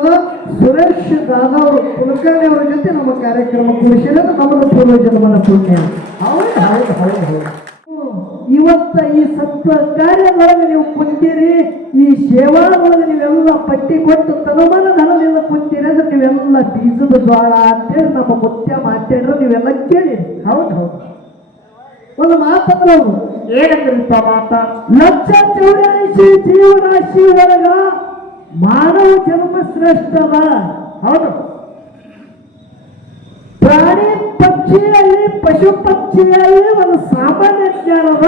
ಅನ್ನೋದು ಸುರೇಶ್ ಅವರು ಕುಲಕರ್ಣಿ ಅವರ ಜೊತೆ ನಮ್ಮ ಕಾರ್ಯಕ್ರಮ ಕೂಡಿಸಿರೋದು ನಮ್ಮ ಪೂರ್ವ ಜನ್ಮನ ಪುಣ್ಯ. ಇವತ್ತ ಈ ಸತ್ವ ಕಾರ್ಯದೊಳಗೆ ನೀವು ಕುಂತೀರಿ ಈ ಸೇವಾದೊಳಗೆ ನೀವೆಲ್ಲ ಪಟ್ಟಿ ಕೊಟ್ಟು ತನುಮಾನ ಧನದಿಂದ ಕುಂತೀರಿ ಅಂದ್ರೆ ನೀವೆಲ್ಲ ಬೀಜದ ಜ್ವಾಳ ಅಂತೇಳಿ ನಮ್ಮ ಮುತ್ಯ ಮಾತಾಡ್ರು ನೀವೆಲ್ಲ ಕೇಳಿರಿ. ಹೌದು ಹೌದು. ಒಂದು ಮಾತಂದ್ರೆ ಏನಂತ ಮಾತಾ ಮಾತ? ಲಕ್ಷ ಚೌರಾಶಿ ಜೀವರಾಶಿ ಒಳಗ ಮಾನವ ಜನ್ಮ ಶ್ರೇಷ್ಠವ? ಹೌದು. ಪ್ರಾಣಿ ಪಕ್ಷಿಯಲ್ಲಿ, ಪಶು ಪಕ್ಷಿಯಲ್ಲಿ ಒಂದು ಸಾಮಾನ್ಯ ಜ್ಞಾನದ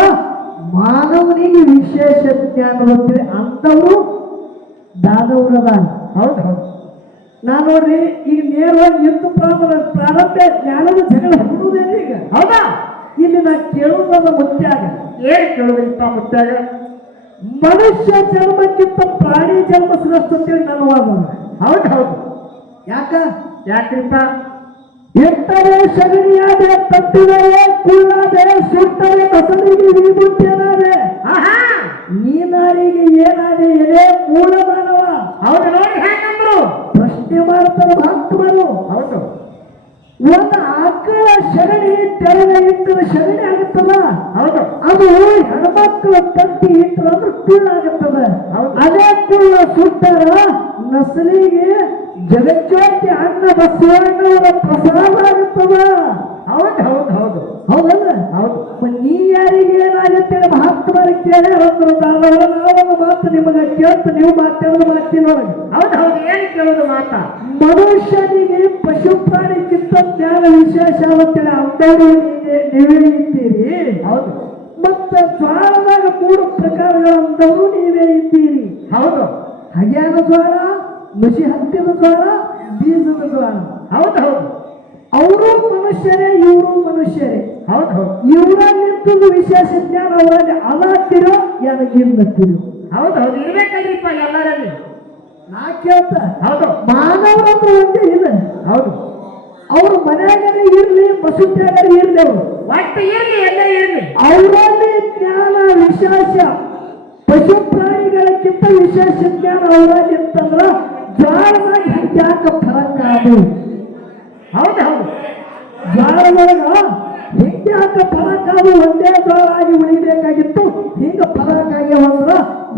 ಮಾನವನಿಗೆ ವಿಶೇಷ ಜ್ಞಾನ ಗೊತ್ತಿದೆ ಅಂಥವ್ರು ದಾದವರದ ಹೌದು ಹೌದು. ನಾನು ನೋಡ್ರಿ, ಈಗ ನೇರವಾಗಿ ಯುದ್ಧ ಪ್ರಾರಂಭ ಪ್ರಾರಂಭ ಜ್ಞಾನದ ಜಗಳ ಈಗ. ಹೌದಾ? ಇಲ್ಲಿ ನಾ ಕೇಳುವುದಾದ ಮುತ್ಯಾಗ ಏನು ಕೇಳುವುದಿಪ್ಪ ಮುತ್ತಾಗ ಮನುಷ್ಯ ಜನ್ಮಕ್ಕಿಂತ ಪ್ರಾಣಿ ಜನ್ಮ ಶ್ರೇಷ್ಠ ಅಂತೇಳಿ ನನ್ನ ವಾದ ಹೌದು ಹೌದು. ಯಾಕ? ಯಾಕ್ರಿಪ್ಪ? ಎತ್ತರೆ ಶಗಣಿಯಾದೆ ತಟ್ಟಿದರೆ ಕುಳ್ಳಾದೆ ಸುಟ್ಟರೆ ಕಸರಿಗೆ ವಿಭುತ್ತೇನಾದೆ ನೀನಾರಿಗೆ ಏನಾದೆ ಎಲೆ ಮೂಲ ಮಾನವ ಹೌದು ನೋಡಿ ಹೇಗಂದ್ರು ಪ್ರಶ್ನೆ ಮಾಡ್ತಾರೆ ಭಕ್ತರು. ಹೌದು. ಒಂದು ಆಕಳ ಶರಣಿ ತೆರೆದ ಇಟ್ಟರ ಶರಣಿ ಆಗುತ್ತಲ್ಲ ಹೌದು. ಅದು ಹೆಣ್ಮಕ್ಳು ತಟ್ಟಿ ಇಟ್ಟರು ಅಂದ್ರೆ ಕುಳ್ಳಾಗುತ್ತದ. ಅದೇ ಕುಳ್ಳ ಸುಟ್ಟರ ನಸಲಿಗೆ ಜಗಜ್ಯೋತಿ ಅನ್ನ ಬಸವಣ್ಣವರ ಪ್ರಸಾದ ಆಗುತ್ತದ ಹೌದು ಹೌದು ಹೌದು. ಹೌದಲ್ಲ? ಹೌದು. ನೀ ಯಾರಿಗೆ ಏನಾಗುತ್ತೆ ಮಹಾತ್ಮರ ಕೇಳಿ ಒಂದು ನಾವೊಂದು ಮಾತು ನಿಮಗೆ ಕೇಳ್ತು ನೀವು ಮಾತಾಡೋದು ಮಾತಿನೊಳಗೆ ಹೌದು ಹೌದು. ಏನು ಕೇಳೋದು ಮಾತ? ಮನುಷ್ಯನಿಗೆ ಪಶು ಪ್ರಾಣಿ ಚಿತ್ತ ಜ್ಞಾನ ವಿಶೇಷ ಅಂತೇಳಿ ಅಂಥವ್ರು ನೀವೇ- ಇದ್ದೀರಿ. ಹೌದು. ಮತ್ತೆ ಜ್ವಾಳದಾಗ ಮೂರು ಪ್ರಕಾರಗಳಂತವರು ನೀವೇ ಇದ್ದೀರಿ. ಹೌದು. ಹಗ್ಯಾನ ಜ್ವಾಳ ನುಸಿ ಹತ್ತಿದ ಜ್ವಾಳ ಬೀಜದ ಜ್ವಾಳ. ಹೌದು ಹೌದು. ಅವರು ಮನುಷ್ಯರೇ ಇವರು ಮನುಷ್ಯರೇ. ಹೌದು ಹೌದು. ಇವರಲ್ಲಿದ್ದು ವಿಶೇಷ ಜ್ಞಾನ ಅವರಲ್ಲಿ ಅಲಾತಿರೋ ನನಗಿಲ್ಲತ್ತಿರೋ ಹೌದು ಹೌದು. ಇರ್ಬೇಕಲ್ರಿಪ್ಪ ಎಲ್ಲರಲ್ಲಿ. ನಾ ಕೇಳ್ತ ಹೌದು. ಮಾನವರಂದ್ರೆ ಒಂದೇ ಇಲ್ಲ. ಹೌದು. ಅವ್ರ ಮನೆಯಾಗನೇ ಇರ್ಲಿ ಮಸೂತ್ಯಾಗರೆ ಇರ್ಲಿ ಅವರು. ಒಟ್ಟು ಇರ್ಲಿ ಎಲ್ಲ ಇರ್ಲಿ. ಅವರಲ್ಲಿ ಜ್ಞಾನ ವಿಶೇಷ. ಪಶು ಪ್ರಾಣಿಗಳಕ್ಕಿಂತ ವಿಶೇಷ ಜ್ಞಾನ ಅವರಲ್ಲಿ ಅಂತಂದ್ರ ಜ್ವಾಳದಾಗ ಯಾಕ ಫರಕ್ ಹೌದು ಹೌದು. ಜ್ವಾಳದೊಳಗ ಹಿಂಗ್ಯಾಕ ಅಂತ ಅದು ಒಂದೇ ಜ್ವಾಳ ಆಗಿ ಉಳಿಬೇಕಾಗಿತ್ತು. ಈಗ ಫರಕ್ ಆಗಿ ಹೋದ್ರ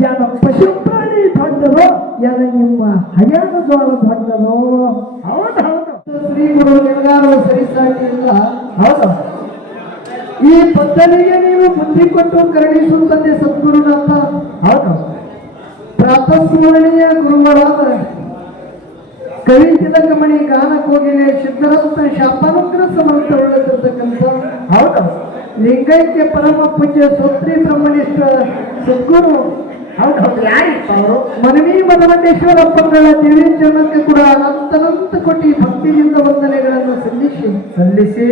ಯಾರ ಪಶು ಪ್ರಾಣಿ ದೊಡ್ಡದು ಯಾರ ನಿಮ್ಮ ಹರಿಯಾಣ ಜ್ವಾಳ ದೊಡ್ಡದು ಹೌದು ಹೌದು. ಶ್ರೀ ಗುರು ಎಲ್ಲಾರು ಸರಿಸಾಟಿ ಇಲ್ಲ. ಹೌದು. ಈ ಪದ್ಧತಿಗೆ ನೀವು ಬುದ್ಧಿ ಕೊಟ್ಟು ಕರುಣಿಸುತ್ತದೆ ಸದ್ಗುರುನಾಥ ಹೌದು. ಪ್ರಾತಸ್ಮರಣೀಯ ಗುರುಗಳಾದ ಕವಿ ತಿಲಕಮಣಿ ಗಾನ ಕೋಗಿಲೆ ಸಿದ್ಧರಂತ ಶಾಪಾನುಗ್ರ ಸಮರ್ಥ ಒಳ್ಳೆದಿರ್ತಕ್ಕಂಥ ಹೌದು. ಲಿಂಗೈಕ್ಯ ಪರಮ ಪೂಜ್ಯ ಸೋತ್ರಿ ಬ್ರಹ್ಮನಿಷ್ಠ ಸದ್ಗುರು. ಹೌದು ಹೌದು. ಯಾರಿಪ್ಪ ಅವರು? ಮನವಿ ಮನಮಂಡೇಶ್ವರಪ್ಪಗಳ ಕೂಡ ಅನಂತನಂತ ಕೊಟ್ಟಿ ಭಕ್ತಿಯಿಂದ ವಂದನೆಗಳನ್ನು ಸಲ್ಲಿಸಿ. ಸಲ್ಲಿಸಿ.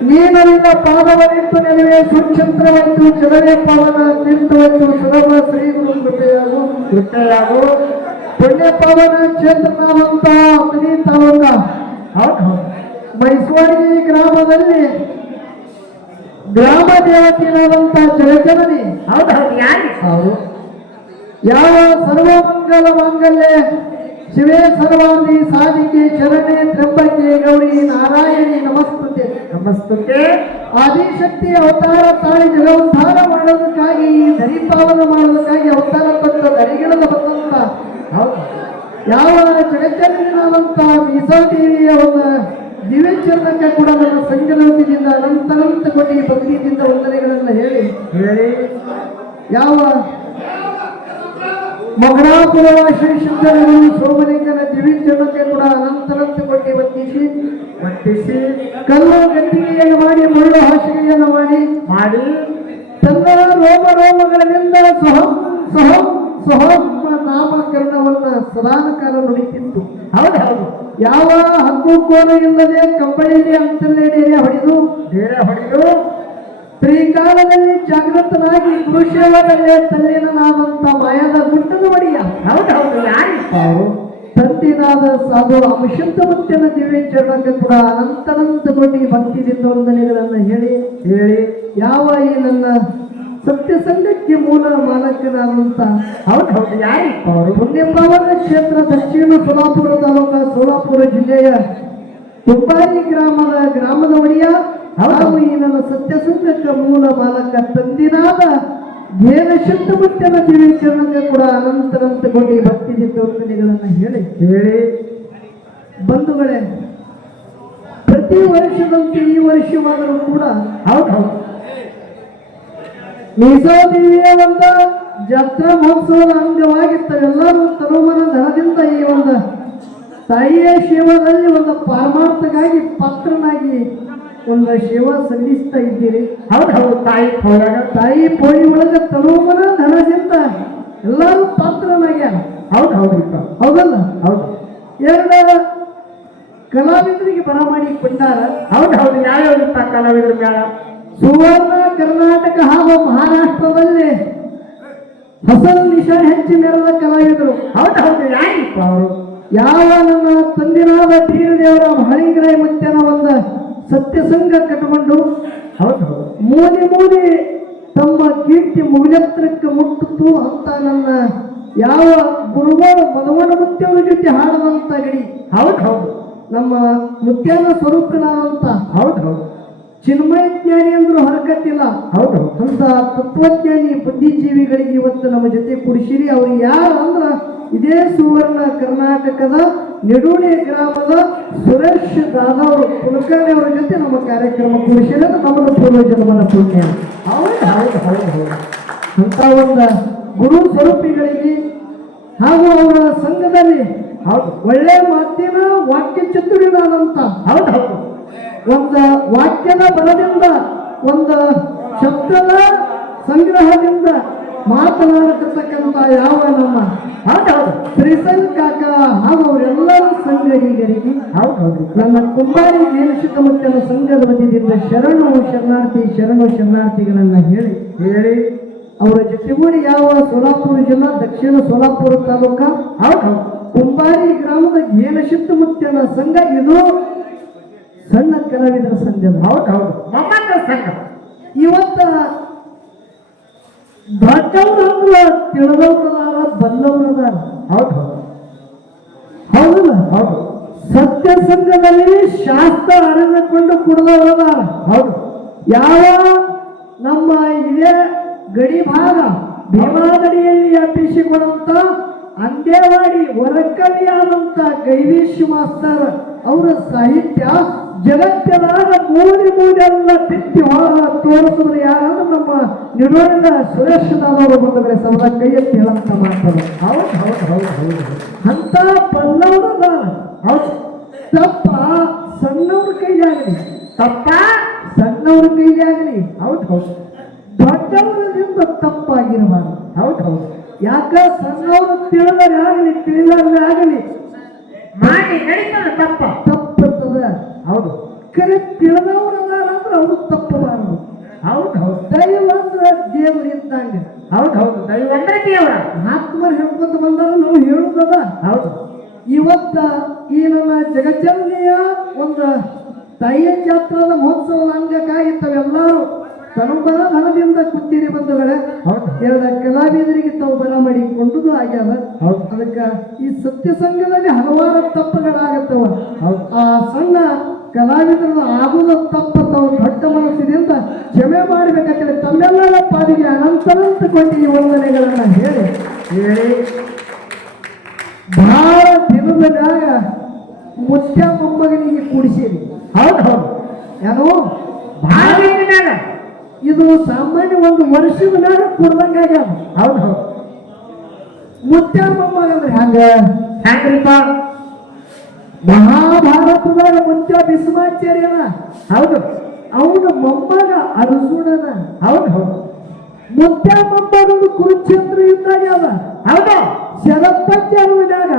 ನೀನರಿಂದ ಪಾದವನಿಟ್ಟು ನೆಲವೇ ಸುಕ್ಷಂತ್ರವಾಯಿತು ಚಲವೇ ಪಾವನ ತೀರ್ಥವಾಯಿತು ಸುಲಭ ಶ್ರೀ ಗುರು ಕೃಪೆಯಾಗು ಕೃಪೆಯಾಗು. ಪುಣ್ಯ ಪಾವನ ಕ್ಷೇತ್ರನಾದಂತ ತಾಲೂಕ. ಹೌದು. ಹೌದು ಮೈಸೂರಿ ಗ್ರಾಮದಲ್ಲಿ ಗ್ರಾಮ ದೇವತೆಯಾದಂತ ಜಗಜನನಿ ಹೌದು. ಯಾವ ಸರ್ವಮಂಗಲ ಮಾಂಗಲ್ಯ ಶಿವೇ ಸರ್ವಾಂಗಿ ಸಾಧಿಕೆ ಚರಣೆ ತ್ರಂಬಕೆ ಗೌರಿ ನಾರಾಯಣಿ ನಮಸ್ತುತೆ. ನಮಸ್ತುತೆ. ಆದಿಶಕ್ತಿ ಅವತಾರ ತಾಳಿ ಜಲೋದ್ಧಾರ ಮಾಡೋದಕ್ಕಾಗಿ ಧರಿಪಾವನ ದರಿಪಾವನ ಮಾಡೋದಕ್ಕಾಗಿ ಅವತಾರ ಯಾವ ಜಗತ್ತಲ್ಲಿರುವಂತಹ ಮೀಸಾ ದೇವಿಯ ಒಂದು ದಿವ್ಯ ಚರಣಕ್ಕೆ ಕೂಡ ನನ್ನ ಸಂಕಲನದಿಂದ ಅನಂತನಂತಗೊಂಡು ಈ ಭಕ್ತಿಯಿಂದ ವಂದನೆಗಳನ್ನು ಹೇಳಿ. ಹೇಳಿ. ಯಾವ ಮಗನಾಪುರ ಶ್ರೀ ಸಿದ್ಧರು ಸೋಮಲಿಂಗನ ದಿವ್ಯ ಚರಣಕ್ಕೆ ಕೂಡ ಅನಂತನಂತ ಕೊಟ್ಟಿ ವಂದಿಸಿ. ಮಟ್ಟಿಸಿ ಕಲ್ಲು ಗಟ್ಟಿಗೆಯನ್ನು ಮಾಡಿ ಮುಳ್ಳು ಹಾಸಿಗೆಯನ್ನು ಮಾಡಿ. ಮಾಡಿ. ತನ್ನ ರೋಮ ರೋಮಗಳಿಂದ ಸಹ ಸಹ ಸುಹಂ ನಾಮಕರಣವನ್ನ ಸದಾನಕಾಲ ನಡೀತಿತ್ತು. ಹೌದು ಹೌದು. ಯಾವ ಹಕ್ಕು ಕೋನ ಇಲ್ಲದೆ ಕಂಬಳಿಗೆ ಡೇರೆ ಹೊಡೆದು ಬೇರೆ ಹೊಡೆದು ತ್ರಿಕಾಲದಲ್ಲಿ ಜಾಗೃತನಾಗಿ ಕೃಷಿಯವರಲ್ಲೇ ತಲ್ಲಿನಾದಂತ ಮಾಯದ ಗುಡ್ಡದ ಒಡೆಯ. ಹೌದು ಹೌದು. ತಂತಿನಾದ ಸಾಧು ಅಂಶಂತ ಮುತ್ತಿನ ದಿವ್ಯಚರಣಕ್ಕೆ ಕೂಡ ಅನಂತನಂತ ಕೋಟಿ ಭಕ್ತಿ ವಂದನೆಗಳನ್ನು ಹೇಳಿ ಹೇಳಿ. ಯಾವ ಈ ನನ್ನ ಸತ್ಯ ಸಂಘಕ್ಕೆ ಮೂಲ ಮಾಲಕನಾದಂತ ಹೌದು ಹೌದು ಯಾರು ಅವರು? ಪುಣ್ಯಪಾವನ ಕ್ಷೇತ್ರ ದಕ್ಷಿಣ ಸೋಲಾಪುರ ತಾಲೂಕ ಸೋಲಾಪುರ ಜಿಲ್ಲೆಯ ತುಪ್ಪಾರಿ ಗ್ರಾಮದ ಗ್ರಾಮದ ಒಡೆಯ ಹಾಗೂ ಈ ನನ್ನ ಸತ್ಯ ಸಂಘಕ್ಕೆ ಮೂಲ ಮಾಲಕ ತಂದಿನಾದ ಏನ ಶುದ್ಧ ಮುತ್ಯನ ದಿವ್ಯಚರಣಕ್ಕೆ ಕೂಡ ಅನಂತರಂತಗೊಂಡು ಭಕ್ತಿ ವಂದನೆಗಳನ್ನ ಹೇಳಿ. ಹೇಳಿ. ಬಂಧುಗಳೇ ಪ್ರತಿ ವರ್ಷದಂತೆ ಈ ವರ್ಷವಾದರೂ ಕೂಡ ಹೌದು ಹೌದು. ಮೀಸೋದೇವಿಯ ಒಂದು ಜಾತ್ರಾ ಮಹೋತ್ಸವದ ಅಂಗವಾಗಿ ತಾವೆಲ್ಲರೂ ತನುಮನ ಧನದಿಂದ ಈ ಒಂದು ತಾಯಿಯ ಸೇವಾದಲ್ಲಿ ಒಂದು ಪಾರಮಾರ್ಥಕ್ಕಾಗಿ ಪಾತ್ರನಾಗಿ ಒಂದು ಶಿವ ಸಲ್ಲಿಸ್ತಾ ಇದ್ದೀರಿ. ಹೌದು ಹೌದು ತಾಯಿ ಹೋದಾಗ ತಾಯಿ ಪೋಳಿ ಒಳಗ ತನುಮನ ಧನದಿಂದ ಎಲ್ಲರೂ ಪಾತ್ರನಾಗ್ಯಾರ. ಹೌದು ಹೌದು ಹೌದಲ್ಲ? ಹೌದು. ಎರಡ ಕಲಾವಿದರಿಗೆ ಬರಮಾಡಿ ಕೊಂಡಾರ. ಹೌದು ಹೌದು ನ್ಯಾಯ ಕಲಾವಿದರ ಮೇಳ ಸುವರ್ಣ ಕರ್ನಾಟಕ ಹಾಗೂ ಮಹಾರಾಷ್ಟ್ರದಲ್ಲಿ ಹಸನ್ ನಿಶಾ ಹೆಚ್ಚಿ ಮೆರೆದ ಕಲಾವಿದರು. ಹೌದು ಹೌದು ಯಾರಿಪ್ಪ ಅವರು? ಯಾವ ನನ್ನ ತಂದಿನಾದ ತೀರದೇವರ ಮಹಳಿಂಗರಾಯ ಮುತ್ಯನ ಒಂದು ಸತ್ಯಸಂಗ ಕಟ್ಕೊಂಡು ಕಟ್ಟಿಕೊಂಡು ಹೌದು ಮೂಲಿ ಮೂಲಿ ತಮ್ಮ ಕೀರ್ತಿ ಮುಗಿಲೆತ್ತರಕ್ಕೆ ಮುಟ್ಟಿತು ಅಂತ ನನ್ನ ಯಾವ ಗುರುಗಳು ಮದವನ ಮುತ್ಯವರ ಜೊತೆ ಹಾಡದಂತ ಗಡಿ. ಹೌದು ಹೌದು. ನಮ್ಮ ಮುತ್ಯನ ಸ್ವರೂಪನಾದಂತ ಹೌದು ಹೌದು. ಚಿನ್ಮಯ ಜ್ಞಾನಿ ಅಂದ್ರೂ ಹರಕತ್ತಿಲ್ಲ. ಹೌದು. ಅಂತ ತತ್ವಜ್ಞಾನಿ ಬುದ್ಧಿಜೀವಿಗಳಿಗೆ ಇವತ್ತು ನಮ್ಮ ಜೊತೆ ಕುಡಿಸಿರಿ ಅವ್ರು ಯಾರು ಅಂದ್ರ ಇದೇ ಸುವರ್ಣ ಕರ್ನಾಟಕದ ನೆಡೂಳಿ ಗ್ರಾಮದ ಸುರೇಶ್ ದಾದವರು ಕುಲಕರ್ಣಿ ಅವರ ಜೊತೆ ನಮ್ಮ ಕಾರ್ಯಕ್ರಮ ಕುಡಿಸಿರೋದು ನಮ್ಮದು ಪೂರ್ವ ಪೂರ್ವಜನ್ಮನ ಪುಣ್ಯ. ಹೌದು ಹೌದು ಹೌದು ಹೌದು. ಅಂತ ಒಂದು ಗುರು ಸ್ವರೂಪಿಗಳಿಗೆ ಹಾಗೂ ಅವರ ಸಂಘದಲ್ಲಿ ಹೌದು. ಒಳ್ಳೆ ಮಾತಿನ ವಾಕ್ಯ ಚತುರಿನಾದಂತ ಹೌದು ಹೌದು. ಒಂದು ವಾಕ್ಯದ ಬಲದಿಂದ ಒಂದು ಶಬ್ದದ ಸಂಗ್ರಹದಿಂದ ಮಾತನಾಡತಕ್ಕಂಥ ಯಾವ ನಮ್ಮ ಶ್ರೀಸಂಗ್ ಕಾಕ ಹಾಗೂ ಅವರೆಲ್ಲರೂ ಸಂಘಡಿಗರಿಗೆ ಹೌದು ನನ್ನ ಕುಂಬಾರಿ ಜೇನುಶುದ್ಧ ಮುತ್ತನ ಸಂಘದ ವತಿಯಿಂದ ಶರಣು ಶರಣಾರ್ಥಿ ಶರಣು ಶರಣಾರ್ಥಿಗಳನ್ನ ಹೇಳಿ ಹೇಳಿ. ಅವರ ಜೊತೆಗೂಡಿ ಯಾವ ಸೋಲಾಪುರ ಜಿಲ್ಲಾ ದಕ್ಷಿಣ ಸೋಲಾಪುರ ತಾಲೂಕ? ಕುಂಬಾರಿ ಗ್ರಾಮದ ಜೇನುಶುದ್ಧ ಮುತ್ತನ ಸಂಘ ಇದು ಸಣ್ಣ ಕಲಾವಿದರ ಸಂಘ ಹೌದು ಹೌದು. ಮೊಮ್ಮಕ್ಕಳ ಸಂಘ. ಇವತ್ತ ದೊಡ್ಡವ್ರು ಅಂದ್ರೆ ತಿಳಿದವ್ರದಾರ ಬಲ್ಲವ್ರದಾರ. ಹೌದು ಹೌದು. ಹೌದಲ್ಲ? ಹೌದು. ಸತ್ಯ ಸಂಘದಲ್ಲಿ ಶಾಸ್ತ್ರ ಅರಿದುಕೊಂಡು ಕುಡಿದವರದಾರ. ಹೌದು. ಯಾವ ನಮ್ಮ ಇದೇ ಗಡಿ ಭಾಗ ಭೀಮಾಗಡಿಯಲ್ಲಿ ಅಪ್ಪಿಸಿಕೊಂಡಂತ ಅಂದೇವಾಡಿ ಹೊರಕವಿಯಾದಂತ ಗೈವಿ ಮಾಸ್ತರ್ ಅವರ ಸಾಹಿತ್ಯ ಜಗತ್ತಿನಾಗ ಮೂಲೆ ಮೂಲೆಲ್ಲ ತಿತ್ತಿ ಹೊರ ತೋರಿಸಿದ್ರೆ ಯಾರಾದ್ರೂ ನಮ್ಮ ನಿರ್ವಹಣ ಸುರೇಶ್ ದಾದವರು ಬಂದವರೆ ಸಮದ ಕೈ ಎತ್ತಿ ಹೇಳಂತ ಮಾಡ್ತಾರೆ ಹೌದು ಹೌದು ಹೌದು ಹೌದು ಅಂತ ಬಲ್ಲವರು ಹೌದು. ತಪ್ಪ ಸಣ್ಣವ್ರ ಕೈಲಾಗಲಿ ತಪ್ಪ? ಸಣ್ಣವ್ರ ಕೈಲಾಗಲಿ ಹೌದು ಹೌದು. ದೊಡ್ಡವರಿಂದ ತಪ್ಪಾಗಿರಬಾರ್ದು. ಹೌದು ಹೌದು. ಯಾಕ? ಸಣ್ಣವರು ತಿಳಿದರೆ ಆಗಲಿ ತಿಳಿಲಾರದೆ ಆಗಲಿ. ಮಾಡಿ ನಡೀತಾರೆ ತಪ್ಪ. ತಪ್ಪಿರ್ತದ. ಹೌದು. ಕರೆ ತಿಳಿದವರಲ್ಲ ಅಂದ್ರೆ ಅವರು ತಪ್ಪಬಾರದು ಹೌದು ಹೌದು. ದೈವ ಅಂದ್ರೆ ದೇವರು ಇದ್ದಂಗೆ. ಹೌದು ಹೌದು. ದೈವ ಅಂದ್ರೆ ದೇವರ. ಆತ್ಮರು ಹೇಳ್ಕೊಂತ ಬಂದಾರ ನಾವು ಹೇಳುದದ ಹೌದು. ಇವತ್ತ ಈ ನನ್ನ ಜಗಜ್ಜನನಿಯ ಒಂದು ತಾಯಿಯ ಜಾತ್ರದ ಮಹೋತ್ಸವ ಅಂಗಕ್ಕಾಗಿ ತಾವೆಲ್ಲರೂ ತನುಬರ ಹಣದಿಂದ ಕುತ್ತೀರಿ ಬಂಧುಗಳೇ. ಎರಡು ಕಲಾವಿದರಿಗೆ ತಾವು ಬರ ಮಾಡಿಕೊಂಡುದು ಆಗ್ಯಾದ. ಹೌದು. ಅದಕ್ಕ ಈ ಸತ್ಯ ಸಂಘದಲ್ಲಿ ಹಲವಾರು ತಪ್ಪುಗಳಾಗತ್ತವ. ಆ ಸಣ್ಣ ಕಲಾವಿದರ ಆಗುದ ತಪ್ಪ ತಾವು ದೊಡ್ಡ ಮನಸ್ಸಿನಿಂದ ಕ್ಷಮೆ ಮಾಡಬೇಕಂತೇಳಿ ತಮ್ಮೆಲ್ಲರ ಪಾದಿಗೆ ಅನಂತರಂತ ಕೊಟ್ಟಿ ಈ ವಂದನೆಗಳನ್ನ ಹೇಳಿ ಹೇಳಿ. ಬಹಳ ದಿನದ ಮ್ಯಾಗ ಮುತ್ಯ ಮೊಮ್ಮಗನಿಗೆ ಕೂಡಿಸಿರಿ. ಹೌದು ಹೌದು. ಯಾರು? ದಿನದ ಇದು ಸಾಮಾನ್ಯ ಒಂದು ವರ್ಷದ ಮೇಲೆ ಕೊಡ್ದಂಗಾಗ್ಯಾವ ಹೌದು ಹೌದು. ಮುತ್ಯ ಮೊಮ್ಮಗ ಅಂದ್ರೆ ಹಂಗ? ಮಹಾಭಾರತದಾಗ ಮುಂಚ ಭೀಷ್ಮಾಚಾರ್ಯನ, ಹೌದು, ಅವನ ಮೊಮ್ಮಗ ಅರ್ಜುನನ ಹೌದು ಹೌದು. ಮುಂಚೆ ಮೊಮ್ಮಗನು ಕುರುಕ್ಷೇತ್ರ ಇದ್ದಾಗ ಅದ ಹೌದು. ಶರಪಂಚರದಾಗ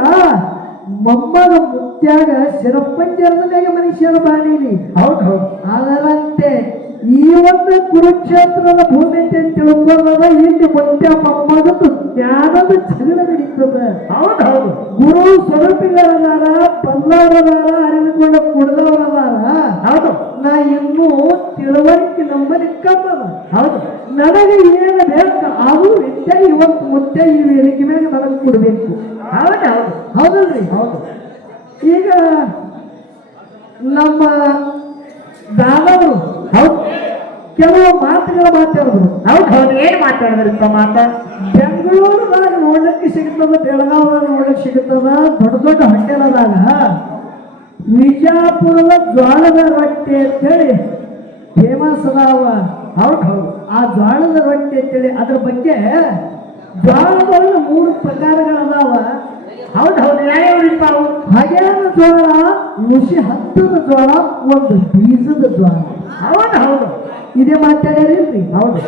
ಮೊಮ್ಮಗ ಮುತ್ಯಾಗ ಶರಪಂಚರದಾಗ ಮನುಷ್ಯನ ಬಾಣಿಲಿ ಹೌದು ಹೌದು. ಅದರಂತೆ ಈ ಒಂದು ಕುರುಕ್ಷೇತ್ರದ ಭೂಮಿ ಅಂತ ತಿಳ್ಕೊಂಡದ ಇಲ್ಲಿ ಮತ್ತೆ ಮೊಮ್ಮಗದು ಜ್ಞಾನದ ಜಗಳ ನಡೀತದೆ ಹೌದು ಹೌದು. ಗುರು ಸ್ವರೂಪಿಗಳದಾರ ಬಲ್ಲವರದಾರ ಅರಿದುಕೊಂಡ ಕುಡಿದವರದಾರ ಹೌದು. ನಾ ಇನ್ನೂ ತಿಳುವಳಿಕೆ ನಮ್ಮಲ್ಲಿ ಕಮ್ಮದ ಹೌದು. ನನಗೆ ಏನು ಬೇಕು ಅದು ವಿದ್ಯೆ ಇವತ್ತು ಮುದ್ದೆ ಈ ವೇದಿಕೆ ಮೇಲೆ ನನಗೆ ಕೊಡಬೇಕು. ಹೌದು ಹೌದು. ಹೌದಲ್ರಿ? ಹೌದು. ಈಗ ನಮ್ಮ ಕೆಲವು ಮಾತುಗಳು ಮಾತಾಡಿದ್ರು ಹೌದು ಹೌದು ಏನ್ ಮಾತಾಡಿದ್ರಪ್ಪ ಮಾತ ಬೆಂಗಳೂರದಾಗ ನೋಡ್ಲಿಕ್ಕೆ ಸಿಗ್ತದ ಬೆಳಗಾವದಾಗ ನೋಡ್ಲಿಕ್ಕೆ ಸಿಗ್ತದ ದೊಡ್ಡ ದೊಡ್ಡ ಹೋಟೆಲದಾಗ ವಿಜಾಪುರದ ಜ್ವಾಳದ ರೊಟ್ಟಿ ಅಂತೇಳಿ ಫೇಮಸ್ ಅದಾವ. ಹೌದು ಹೌದು. ಆ ಜ್ವಾಳದ ರೊಟ್ಟಿ ಅಂತೇಳಿ ಅದ್ರ ಬಗ್ಗೆ ಜ್ವಾಳದಲ್ಲಿ ಮೂರು ಪ್ರಕಾರಗಳದಾವ. ಹೌದು ಹೌದು. ಯಾವ್ಯಾವ್ರಿಪ್ಪ ಅವು ಹಗೆಯಾದ ಜ್ವಾಳ ನುಸಿ ಹತ್ತದ ಜ್ವಾಳ ಒಂದು ಬೀಜದ ಜ್ವರ. ಹೌದು ಹೌದು. ಇದೇ ಮಾತಾಡಿರಿ ಹೌದು.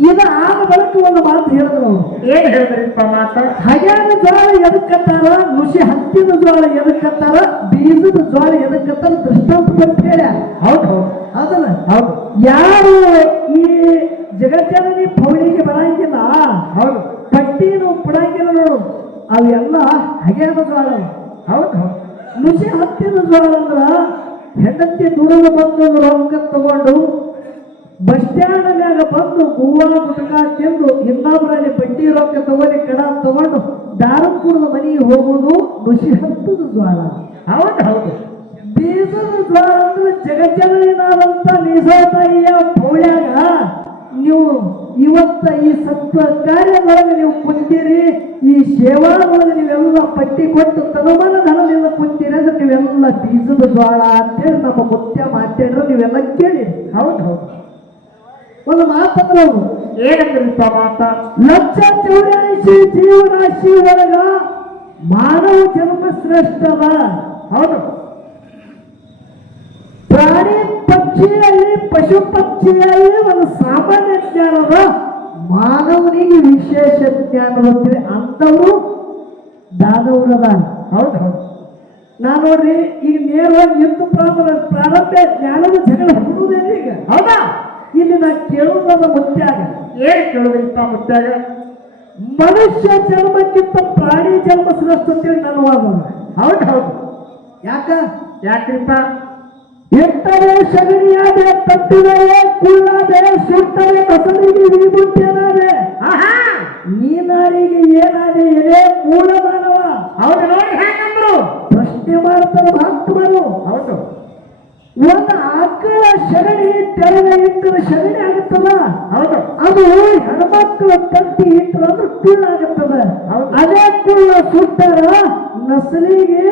ಇದು ಆದ ಬಳಿಕ ಒಂದು ಮಾತು ಹೇಳಿದ್ರು ಅವರು. ಏನ್ ಹೇಳಿದ್ರಿಪ್ಪ ಮಾತ? ಹಗೆಯಾದ ಜ್ವರ ಎದಕ್ಕತ್ತಾರ ಮುಸಿ ಹತ್ತಿದ ಜ್ವಾಳ ಎದಕ್ಕತ್ತಾರ ಬೀಜದ ಜ್ವಾಳ ಎದಕ್ಕತ್ತಾರ ದೃಷ್ಟಾಂತ ಅಂತ ಹೌದು ಹೌದು. ಅದನ್ನ ಹೌದು ಯಾರು ಹೌದು. ನುಸಿ ಹತ್ತಿದ ಜ್ವರ ಅಂದ್ರ ಹೆಂಡತಿ ದೂರದ ಬಂದು ರೊಕ್ಕ ತಗೊಂಡು ಬಸ್ ಸ್ಟ್ಯಾಂಡ್ ಮ್ಯಾಗ ಬಂದು ಹೂವ ಗುಟಕ ತಿಂದು ಇನ್ನೊಬ್ಬರಲ್ಲಿ ಬಡ್ಡಿ ರೊಕ್ಕ ತಗೊಂಡು ಕಡ ತಗೊಂಡು ದಾರಪುರದ ಮನೆಗೆ ಹೋಗುವುದು ನುಸಿ ಹತ್ತದ ಜ್ವಾಳ ಹೌದು ಹೌದು. ಬೀಜದ ಜ್ವಾಳ ಅಂದ್ರೆ ಜಗಜ್ಜನನಾದಂತ ನಿಸೋತಾಯಿಯ ಪೌಳ್ಯಾಗ ನೀವು ಇವತ್ತ ಈ ಸತ್ವ ಕಾರ್ಯದೊಳಗೆ ನೀವು ಕುಂತೀರಿ ಈ ಸೇವಾದೊಳಗೆ ನೀವೆಲ್ಲ ಪಟ್ಟಿ ಕೊಟ್ಟು ತನುಮಾನ ಧನದಿಂದ ಕುಂತೀರಿ ಅಂದ್ರೆ ನೀವೆಲ್ಲ ಬೀಜದ ಜ್ವಾಳ ಅಂತೇಳಿ ನಮ್ಮ ಮುತ್ಯ ಮಾತಾಡ್ರು ನೀವೆಲ್ಲ ಕೇಳಿರಿ. ಹೌದು ಹೌದು. ಒಂದು ಮಾತಂದ್ರೆ ಅವರು ಏನಂದ್ರಿಪ್ಪ ಮಾತ? ಲಕ್ಷ ಚೌರಾಶಿ ಜೀವರಾಶಿ ಒಳಗ ಮಾನವ ಜನ್ಮ ಶ್ರೇಷ್ಠವ. ಹೌದು. ಪ್ರಾಣಿ ಪಕ್ಷಿಯಲ್ಲಿ ಪಶು ಪಕ್ಷಿಯಲ್ಲಿ ಒಂದು ಸಾಮಾನ್ಯ ಜ್ಞಾನದ ಮಾನವನಿಗೆ ವಿಶೇಷ ಜ್ಞಾನ ಗೊತ್ತಿದೆ ಅಂಥವರು ದಾನವರದ ಹೌದು ಹೌದು. ನಾನು ನೋಡ್ರಿ ಈಗ ನೇರವಾಗಿ ಯುದ್ಧ ಪ್ರಾರಂಭ ಪ್ರಾರಂಭ ಜ್ಞಾನದ ಜಗಳ ಹುಡುವುದೇನೆ ಈಗ. ಹೌದಾ? ಇಲ್ಲಿ ನಾ ಕೇಳುವುದಾದ ಮುತ್ಯಾಗ ಏನ್ ಕೇಳಿದ್ರಿಪ್ಪ ಮುತ್ಯಾಗ ಮನುಷ್ಯ ಜನ್ಮಕ್ಕಿಂತ ಪ್ರಾಣಿ ಜನ್ಮ ಶ್ರೇಷ್ಠ ಅಂತೇಳಿ ನಾನು ವಾದ. ಹೌದು ಹೌದು. ಯಾಕ? ಯಾಕ್ರಿಪ್ಪ? ಎತ್ತರೆ ಸಗಣಿಯಾದೆ ತಟ್ಟಿದರೆ ಕುಳ್ಳಾದೆ ಸುಟ್ಟರೆ ಕಸರಿಗೆ ವಿಭೂತಿಯನಾದೆ ಆಹಾ! ನೀನಾರಿಗೆ ಏನಾದೆ ಎಲೆ ಮೂಲ ಮಾನವ ಹೌದು ನೋಡಿ ಹೇಗಂದ್ರು ಪ್ರಶ್ನೆ ಮಾಡ್ತಾರೆ ಭಕ್ತರು ಹೌದು. ಒಂದು ಆಕಳ ಶಗಣಿ ತೆರೆದ ಇಟ್ಟರ ಶಗಣಿ ಆಗುತ್ತಲ್ಲ ಹೌದು. ಅದು ಹೆಣ್ಮಕ್ಳು ತಟ್ಟಿ ಇಟ್ಟರು ಅಂದ್ರೆ ಕುಳ್ಳಾಗುತ್ತದೆ. ಅದೇ ಕುಳ್ಳ ಸುಟ್ಟರ ನಸಲಿಗೆ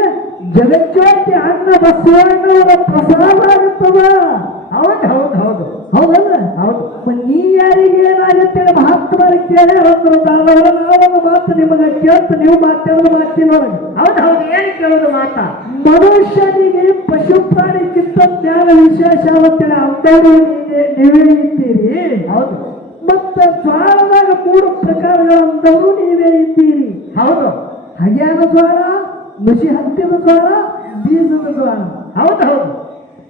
ಜಗಜ್ಯೋತಿ ಅನ್ನ ಬಸವಣ್ಣವರ ಪ್ರಸಾದ ಆಗುತ್ತದ ಹೌದು ಹೌದು ಹೌದು. ಹೌದಲ್ಲ? ಹೌದು. ನೀ ಯಾರಿಗೆ ಏನಾಗುತ್ತೆ ಮಹಾತ್ಮರ ಕೇಳಿ ಒಂದು ನಾವೊಂದು ನಾವೊಂದು ಮಾತು ನಿಮಗೆ ಕೇಳ್ತ ನೀವು ಮಾತಾಡೋದು ಮಾತಿನೊಳಗೆ ಹೌದು ಹೌದು. ಏನ್ ಕೇಳೋದು ಮಾತ. ಮನುಷ್ಯನಿಗೆ ಪಶು ಪ್ರಾಣಿಗಿಂತ ಜ್ಞಾನ ವಿಶೇಷ ಅಂತೇಳಿ ಅಂದವರು ನೀವೇ- ಇದ್ದೀರಿ. ಹೌದು. ಮತ್ತೆ ಜ್ವಾಳದಾಗ ಮೂರು ಪ್ರಕಾರಗಳಂದವರು ನೀವೇ ಇದ್ದೀರಿ. ಹೌದು. ಹಗ್ಯಾನ ಜ್ವಾಳ? ನುಸಿ ಹತ್ತಿದ ಜ್ವಾಳ ಬೀಜದ ಜ್ವಾಳ. ಹೌದು ಹೌದು.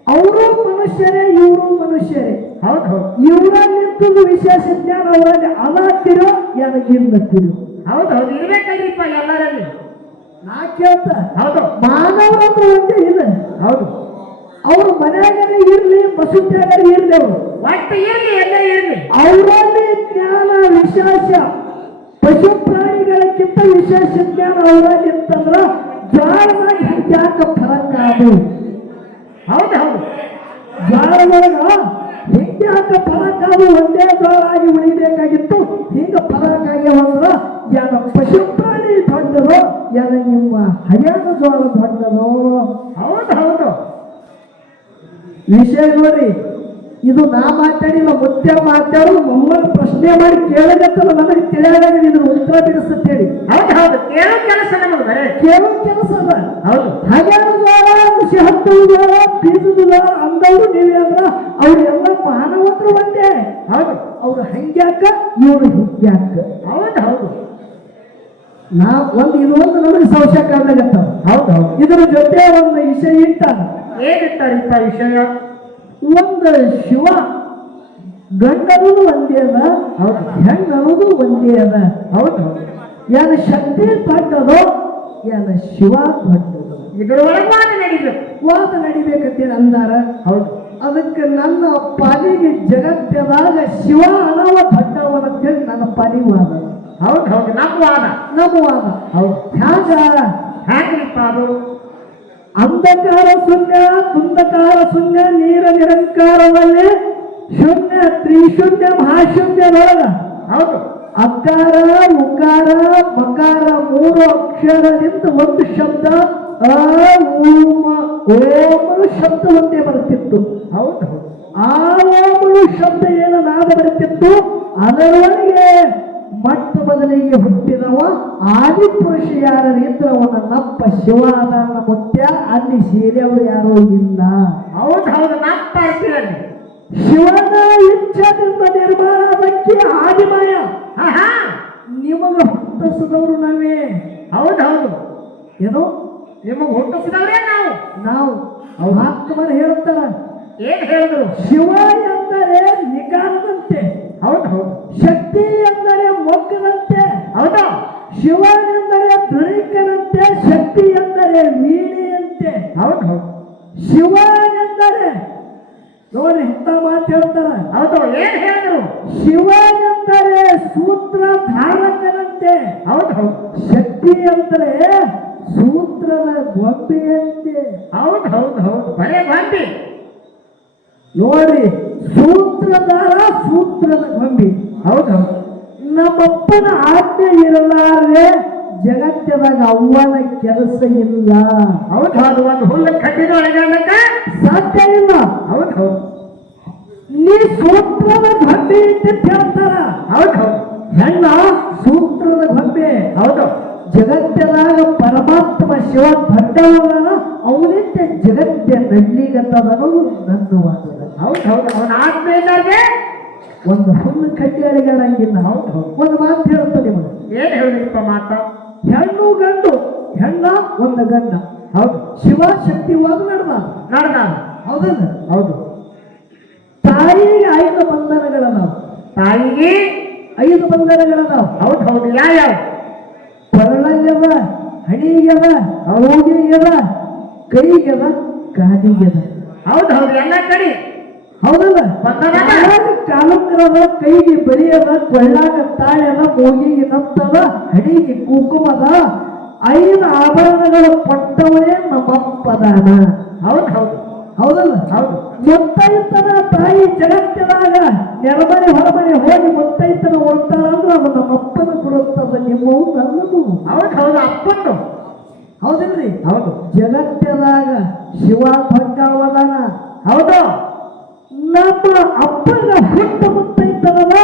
ಅವರು ಮನುಷ್ಯರೇ ಇವರು ಮನುಷ್ಯರೇ. ಹೌದು ಹೌದು. ಇವರಲ್ಲಿದ್ದು ವಿಶೇಷ ಜ್ಞಾನ ಅವರಲ್ಲಿ ಅಲಾತಿರೋ ನನಗಿಲ್ಲತ್ತಿರೋ ಹೌದು ಹೌದು. ಇರ್ಬೇಕಲ್ರಿಪ್ಪ ಎಲ್ಲರಲ್ಲಿ. ನಾ ಕೇಳ್ತ ಹೌದು. ಮಾನವರಂದ್ರೆ ಒಂದೇ ಇಲ್ಲ ಹೌದು. ಅವ್ರ ಮನೆಯಾಗನೇ ಇರ್ಲಿ ಮಸೂತ್ಯಾಗನೇ ಇರ್ಲಿ ಅವರು. ಒಟ್ಟು ಇರ್ಲಿ ಎಲ್ಲ ಇರ್ಲಿ. ಅವರಲ್ಲಿ ಜ್ಞಾನ ವಿಶೇಷ ಪಶು ಪ್ರಾಣಿಗಳಕ್ಕಿಂತ ವಿಶೇಷ ಜ್ಞಾನ ಅವರಲ್ಲಿ ಇತ್ತಂದ್ರ ಜ್ವಾಳದಾಗ ಯಾಕ ಫರಕ್ ಅದು ಹೌದು ಹೌದು. ಜ್ವಾಳದೊಳಗ ಹಿಂಗ್ಯಾಕ ಫರಕ್ ಅದು ಒಂದೇ ಜ್ವಾಳ ಆಗಿ ಉಳಿಬೇಕಾಗಿತ್ತು. ಈಗ ಫರಕ್ ಅವರ ಯಾನ ಪಶು ಪ್ರಾಣಿ ದೊಡ್ಡದು ಯಾನ ನಿಮ್ಮ ಹರಿಯಾಣ ಜ್ವಾಳ ದೊಡ್ಡದು? ಹೌದು ಹೌದು. ವಿಷಯ ನೋಡಿ. ಇದು ನಾ ಮಾತಾಡಿಲ್ಲ ಮತ್ತೆ ಮಾತಾಡು ಮಮ್ಮನ್ನು ಪ್ರಶ್ನೆ ಮಾಡಿ ಕೇಳಗತ್ತಲ್ಲ ನನಗೆ ತಿಳಿಯಾದಾಗ ಇದ್ರ ಉತ್ತರ ಬಿಡಿಸುತ್ತೇಳಿ ಹೌದು ಹೌದು. ಕೇಳೋ ಕೆಲಸ ನಮಗೆ ಬರೇ. ಕೇಳೋ ಕೆಲಸ ಅದ. ಹೌದು. ಹಾಗೆ ಜ್ವಾಳ ಕೃಷಿ ಹತ್ತದ ಜ್ವಾಳ ಬೀಜದ ಅಂದವರು ನೀವೇ ಅಂದ್ರ ಅವ್ರೆಲ್ಲ ಮಾನವಂತರು ಒಂದೇ ಹೌದು. ಅವ್ರು ಹಂಗ್ಯಾಕ ಇವರು ಹಿಂಗ್ಯಾಕ. ಹೌದು ಹೌದು. ನಾ ಒಂದು ಇದು ಒಂದು ನನಗೆ ಸಂಶಯ ಕಾಡ್ಲಾಗತ್ತ ಹೌದು ಹೌದು. ಇದ್ರ ಜೊತೆ ಒಂದು ವಿಷಯ ಇಟ್ಟ ಇಂಥ ವಿಷಯ? ಒಂದು ಶಿವ ಗಂಡನೂ ಒಂದೇ ಅದ ಹೌದು. ಹೆಣ್ಣನದು ಒಂದೇ ಅದ. ಹೌದು. ಯಾನ ಶಕ್ತಿ ಪಟ್ಟದೋ ಯಾನ ಶಿವ ದೊಡ್ಡದು ಇದರ ವಾದ ನಡೀಬೇಕು. ವಾದ ನಡಿಬೇಕಂತೇಳಿ ಅಂದಾರ. ಹೌದು. ಅದಕ್ಕೆ ನನ್ನ ಪಾಲಿಗೆ ಜಗತ್ತದಾಗ ಶಿವ ಅನವ ದೊಡ್ಡವನಂತೇಳಿ ನನ್ನ ಪಾಲಿಗೆ ವಾದ. ಹೌದು ಹೌದು. ನಮ್ಮ ವಾದ. ನಮ್ಮ ವಾದ. ಹೌದು. ಹ್ಯಾಂಗ? ಹ್ಯಾಂಗ್ರಿಪ್ಪ ಅದು ಅಂಧಕಾರ ಶೂನ್ಯ ಕುಂದಕಾರ ಶೂನ್ಯ ನೀರ ನಿರಂಕಾರದಲ್ಲಿ ಶೂನ್ಯ ತ್ರಿಶೂನ್ಯ ಮಹಾಶೂನ್ಯದೊಳಗ. ಹೌದು. ಅಕಾರ ಉಕಾರ ಮಕಾರ ಮೂರು ಅಕ್ಷರದಿಂದ ಒಂದು ಶಬ್ದ ಓಮನು ಶಬ್ದ ಒಂದೇ ಬರುತ್ತಿತ್ತು. ಹೌದು. ಹೌದು ಆ ಓಮನು ಶಬ್ದ ಏನು ನಾದ ಬರುತ್ತಿತ್ತು? ಅದರೊಳಗೆ ಮೊಟ್ಟ ಬದಲಿಗೆ ಹುಟ್ಟಿದವ ಆದಿಪುರುಷ ಯಾರಿದ್ರೆ ಅವನ ನಪ್ಪ ಶಿವ ಶಿವಾದಾನ ಮುತ್ಯ ಅಲ್ಲಿ ಸೇರಿಯವರು ಯಾರೂ ಇಲ್ಲ. ಹೌದು ಹೌದು ಪಾರ್ಟಿಯಲ್ಲಿ ಶಿವನ ಇಚ್ಛದಿಂದ ನಿರ್ಮಾಣ ಅದಕ್ಕೆ ಆದಿಮಯ ನಿಮಗ ಹುಟ್ಟಿಸಿದವರು ನಾವೇ. ಹೌದು ಹೌದು. ಏನು? ನಿಮಗೆ ಹುಟ್ಟಿಸಿದವರೇ ನಾವು. ನಾವು. ಮಹಾತ್ಮರು ಹೇಳ್ತಾರ ಏನ್ ಹೇಳಿದ್ರು? ಶಿವ ಎಂದರೆ ನಿಗಾರದಂತೆ ಹೌದು ಹೌದು. ಶಕ್ತಿ ಎಂದರೆ ಮೊಗ್ಗದಂತೆ, ಹೌದಾ? ಶಿವನೆಂದರೆ ದುರಿಕನಂತೆ ಶಕ್ತಿ ಎಂದರೆ ವೀಣೆಯಂತೆ. ಹೌದು ಹೌದು. ಶಿವನೆಂದರೆ ನೋಡಿ ಇಂಥ ಮಾತು ಹೇಳ್ತಾರ. ಹೌದು, ಏನ್ ಹೇಳಿದ್ರು? ಶಿವನೆಂದರೆ ಸೂತ್ರ ಧಾರಕನಂತೆ ಹೌದು ಹೌದು. ಶಕ್ತಿ ಎಂದರೆ ಸೂತ್ರದ ಗೊಂಬೆಯಂತೆ. ಹೌದು ಹೌದು ಹೌದು. ಬರೇ ಬಾಂತಿ ನೋಡಿ ಸೂತ್ರಧಾರ ಸೂತ್ರದ ಹೌದಾ? ಹೌದು ನಮ್ಮಪ್ಪನ ಆಜ್ಞೆ ಇರಲಾರೆ ಜಗತ್ತದಾಗ ಅವ್ವನ ಕೆಲಸ ಇಲ್ಲ. ಹೌದು? ಹೌದು ಒಂದು ಹುಲ್ಲು ಕಟ್ಟಿದ ಒಳಗಾಡಕ್ಕ ಸಾಧ್ಯ ಇಲ್ಲ. ಹೌದು ಹೌದು. ನೀ ಸೂತ್ರದ ಗೊಂಬೆ ಅಂತ ಹೇಳ್ತಾರ ಹೌದು ಹೌದು. ಹೆಣ್ಣ ಸೂತ್ರದ ಗೊಂಬೆ. ಹೌದು. ಜಗತ್ತದಾಗ ಪರಮಾತ್ಮ ಶಿವ ದೊಡ್ಡವನ ಅವನಿಂದ ಜಗತ್ತೆ ನಡ್ಲಿಗತ್ತದನು ನನ್ನ ಹೌದು ಹೌದು. ಅವನ ಆತ್ಮ ಒಂದು ಹುಲ್ಲು ಕಡ್ಡಿ ಅಡಿಗಾಡಂಗಿಲ್ಲ ಹೌದು ಒಂದು ಮಾತು ಹೇಳುತ್ತೆ ನಿಮಗೆ. ಏನ್ ಹೇಳಿದ್ರಪ್ಪ ಮಾತ? ಹೆಣ್ಣು ಗಂಡು ಹೆಣ್ಣ ಒಂದು ಗಂಡ. ಹೌದು. ಶಿವ ಶಕ್ತಿವಾದ ನಡೆದ ನೋಡ್ದ ಹೌದಲ್ಲ? ಹೌದು. ತಾಯಿಗೆ ಐದು ಬಂಧನಗಳದಾವ. ತಾಯಿಗೆ ಐದು ಬಂಧನಗಳದಾವ. ಹೌದು ಹೌದು. ಯಾವ ಕೊರಳಲ್ಯದ ಹಣಿಗೆವ ಮೂಗಿಗ್ಯದ ಕೈಗೆವ ಕಾಲಿಗ್ಯದ ಹೌದು ಹೌದು. ಎಲ್ಲ ಕಡೆ. ಹೌದಲ್ಲ? ಕಾಲುಂಗರದ ಕೈಗೆ ಬರಿಯದ ಕೊಳ್ಳಾಗ ತಾಳ್ಯದ ಮೂಗಿಗೆ ನತ್ತದ ಹಣಿಗೆ ಕುಂಕುಮದ ಐದು ಆಭರಣಗಳ ಕೊಟ್ಟವನೇ ನಮ್ಮಪ್ಪದಾನ. ಹೌದು ಹೌದು. ಹೌದಲ್ಲ? ಹೌದು. ಮುತ್ತೈತನ ತಾಯಿ ಜಗತ್ತಿನಾಗ ನೆರಮನೆ ಹೊರಮನೆ ಹೋಗಿ ಮುತ್ತೈತನ ಅಂದ್ರೆ ಅದು ನಮ್ಮಪ್ಪನ ಕೊಡುತ್ತದ ನಿಮ್ಮವು ನನ್ನದು. ಹೌದು ಹೌದು ಅಪ್ಪಂದು. ಹೌದಿಲ್ರಿ? ಹೌದು. ಜಗತ್ತಿನಾಗ ಶಿವ ಭಂಗಾವದಾನ ಹೌದು. ನಮ್ಮ ಅಪ್ಪನ ಹುಟ್ಟ ಅವನ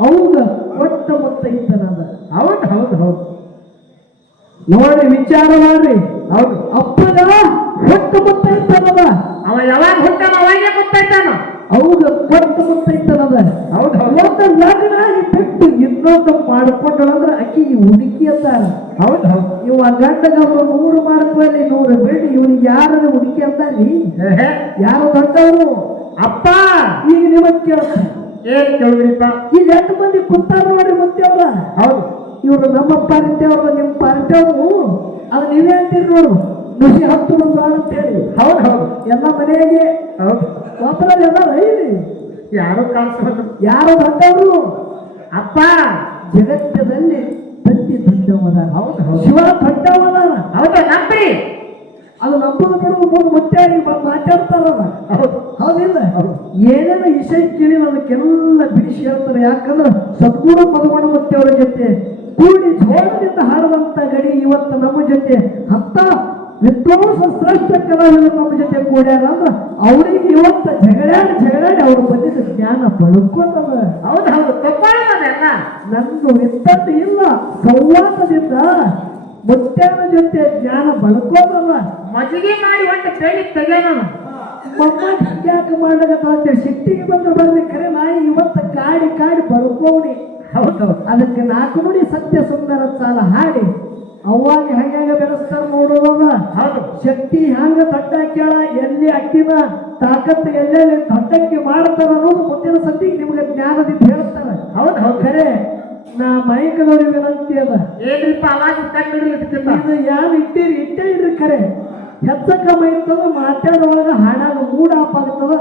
ಅವಾಗ ಕೊಟ್ಟ ಮುತ್ತೈತನದ ಅವನ್ ಹೌದು ಹೌದು ನೋಡಿ ವಿಚಾರ ಮಾಡ್ರಿ. ಹೌದು. ಅಪ್ಪನ ಹುಟ್ಟ ಮುತ್ತೈತನದ ಅವ ಯಾವಾಗ ಹುಟ್ಟಾನ ಅವಾಗೆ ಗೊತ್ತೈತಾನ ಹೌದು ಕೊಟ್ಟ ಮುತ್ತೈತನದ ಹೌದು ಒಂದು ಲಗ್ನ ಬಿಟ್ಟು ಇನ್ನೊಂದು ಮಾಡ್ಕೊಂಡಳಂದ್ರ ಅಕ್ಕಿಗೆ ಹುಡುಕಿ ಅಂತಾರ ಹೌದು ಹೌದು. ಇವ ಗಂಡಗ ನೂರು ಮಾಡ್ಕೊಳ್ಳಿ ನೂರು ಬಿಡಿ ಇವನಿಗೆ ಯಾರನ್ನ ಹುಡುಕಿ ಅಂತಾರೀ ಯಾರು ದೊಡ್ಡವರು? ಅಪ್ಪ! ಈಗ ನಿಮಗ್ ಕೇಳ್ತಾರೆ ಏನ್ ಕೇಳಿದ್ರಿಪ್ಪ ಈಗ ಎಂಟು ಮಂದಿ ಕುತ್ತಾರ ನೋಡ್ರಿ ಮತ್ತೆ ಅವ್ರ. ಹೌದು. ಇವರು ನಮ್ಮ ಪಾರ್ಟಿ ಅವ್ರು ನಿಮ್ಮ ಪಾರ್ಟಿ ಅವರು. ಅದು ನೀವೇ ಅಂತೀರಿ ನೋಡು ನುಸಿ ಹತ್ತು ಹೇಳಿ. ಅಂತೇಳಿ ಹೌದು ಹೌದು. ಎಲ್ಲ ಮನೆಗೆ ಹೌದು. ಒಬ್ಬರಲ್ಲಿ ಎಲ್ಲ ರೈಲಿ ಯಾರು ಕಾಣಿಸ್ಬೋದು ಯಾರು ಬಂದವರು? ಅಪ್ಪ! ಜಗತ್ತದಲ್ಲಿ ತಂದೆ ದೊಡ್ಡವನ ಹೌದು ಶಿವ ದೊಡ್ಡವನ ಹೌದು ನಂಬಿ ಅದು ನಮ್ಮ ಕಡೆ ಮೂರು ಮತ್ತೆ ಮಾತಾಡ್ತಾರಲ್ಲ. ಹೌದು. ಹೌದಿಲ್ಲ? ಏನೇನ ವಿಷಯ ಕೇಳಿ ಅದಕ್ಕೆಲ್ಲ ಬಿಡಿಸಿ ಹೇಳ್ತಾರೆ ಯಾಕಂದ್ರೆ ಸದ್ಗುರು ಪದಮಣ ಅವರ ಜೊತೆ ಕೂಡಿ ಜೋಳದಿಂದ ಹಾಡುವಂತ ಗಡಿ ಇವತ್ತು ನಮ್ಮ ಜೊತೆ ಹತ್ತ ವಿದ್ವಾಂಸ ಶ್ರೇಷ್ಠ ಕಲಾವಿದರು ನಮ್ಮ ಜೊತೆ ಕೂಡ್ಯಾರ ಅಂದ್ರೆ ಅವರಿಗೆ ಇವತ್ತು ಜಗಳಾಡಿ ಜಗಳಾಡಿ ಅವ್ರು ಬಂದಿದ್ದ ಜ್ಞಾನ ಬಳ್ಕೊಂಡದ ಹೌದು ಹೌದು. ತಪ್ಪಾಳದೆಲ್ಲ ನಂದು ಇದ್ದದ್ದು ಇಲ್ಲ. ಸಂವಾದದಿಂದ ಮುತ್ಯಾನ ಜೊತೆ ಜ್ಞಾನ ಬಳಕೋದ್ರಲ್ಲ ಮಜ್ಜಿಗೆ ಮಾಡಿ ಒಟ್ಟು ಬೇಡಿ ತೆಗೆಯೋಣ ಯಾಕೆ ಮಾಡಕತ್ತ ಸಿಟ್ಟಿಗೆ ಬಂದು ಬರ್ರಿ ಕರೆ ನಾಯಿ ಇವತ್ತು ಕಾಡಿ ಕಾಡಿ ಬಳ್ಕೋಣಿ ಹೌದು. ಹೌದು ಅದಕ್ಕೆ ನಾಲ್ಕು ನುಡಿ ಸತ್ಯ ಸುಂದರ ಸಾಲ ಹಾಡಿ. ಅವಾಗ ಹೆಂಗ ಬೆಳೆಸ್ತಾರ ನೋಡೋದ ಹೌದು. ಶಕ್ತಿ ಹಂಗ ದೊಡ್ಡ ಕೇಳ ಎಲ್ಲಿ ಅಕ್ಕಿನ ತಾಕತ್ತು ಎಲ್ಲೆಲ್ಲಿ ದೊಡ್ಡಕ್ಕೆ ಮಾಡ್ತಾರ ಅನ್ನೋದು ಮುಂದಿನ ಸತಿ ನಿಮ್ಗೆ ಜ್ಞಾನದಿಂದ ಹೇಳ್ತಾರ. ಹೌದು ಹೌದು. ಖರೆ ನಾ ಮೈಕದವ್ರಿಗೆ ವಿನಂತಿ ಅದ. ಏನ್ರಿಪ್ಪ ಅವಾಗ ಕಂಡು ಹಿಡಿದಿರ್ತಿಲ್ಲ ಇದು ಯಾರು ಇಟ್ಟಿರಿ ಇಟ್ಟೇ ಇಡ್ರಿ ಖರೆ ಹೆಚ್ಚ ಕಮ್ಮಿ ಇರ್ತದ ಮಾತಾಡುವಾಗ ಹಾಡಾಗ ಮೂಡ್ ಆಫ್ ಆಗ್ತದ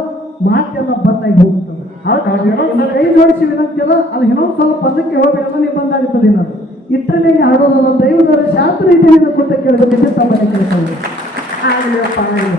ಮಾತೆಲ್ಲ ಬಂದಾಗಿ ಹೋಗ್ತದೆ. ಹೌದು ಕೈ ಜೋಡಿಸಿ ವಿನಂತಿ ಅದ ಅದು ಇನ್ನೊಂದು ಸ್ವಲ್ಪ ಪದಕ್ಕೆ ಹೋಗ್ಬೇಡ ನೀವು ಬಂದಾಗುತ್ತದೆ ಇನ್ನದು. ಇಟ್ಟನೆಗೆ ಹಾಡೋದಲ್ಲ ದೈವದವರ ಶಾಸ್ತ್ರ ಇದೆ ಕೊಟ್ಟ ಕೇಳಬೇಕು ತಮ್ಮನೆ ಕೇಳ್ತಾರೆ ಅಪ್ಪ ಆಗ್ಲಿ.